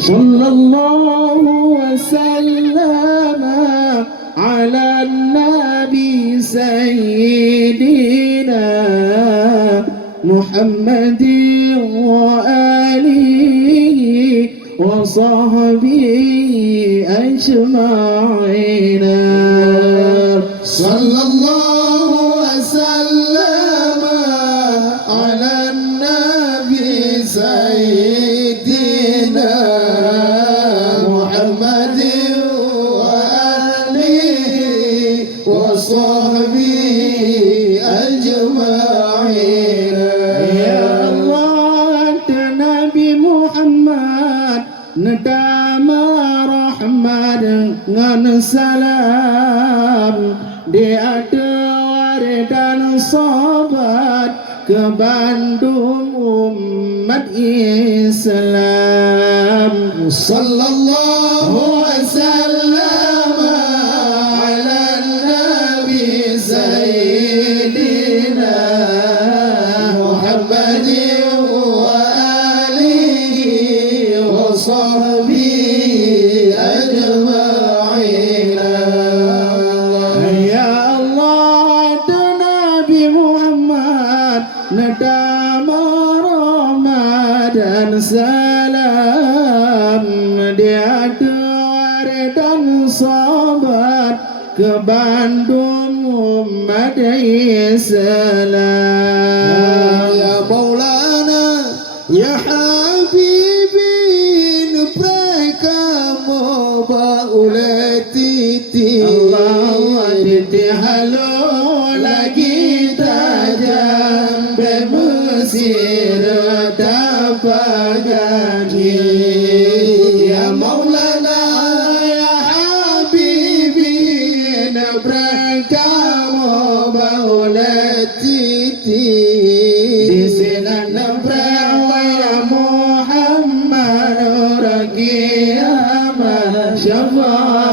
صلى الله وسلم على النبي سيدنا محمد وآله وصحبه أجمعين صلى الله وسلم على النبي سيدنا محمد وآله وصحبه أجمعين يا الله نبي محمد Nadama rahmat ngan salam di adawar dan sobat ke Bandung umat Islam sallallahu wasallam ala nabi sayyidina Muhammadin وصحبه أجمعين يا الله نبي محمد ندام رمضان salam dia doa dan sahabat ke Bandung umat Islam ya Maulana ya Habibi Uletiti Allah titi halo lagi tajam Bemusir tapagani Ya Maulana Ya Habibi Nabrakamu Bauletiti Di sini nabrawa Ya Muhammad Rakyat Syafaat